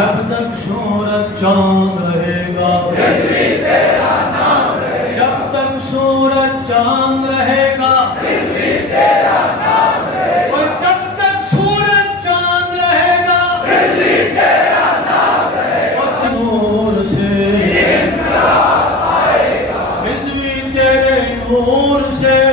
जब तक सूरज चांद रहेगा, जब तक सूरज चांद रहेगा, और जब तक सूरज चांद रहेगा, और नूर से हिज़्वी तेरे नूर से